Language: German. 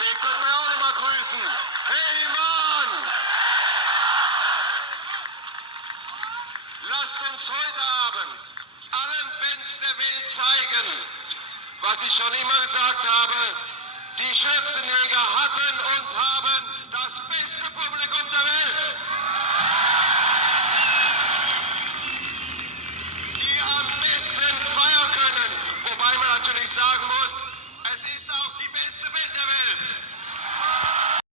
Den können wir auch noch mal grüßen. Hey Mann! Lasst uns heute Abend allen Bands der Welt zeigen, was ich schon immer gesagt habe. Die Schürzenjäger hatten und haben das beste Publikum der Welt.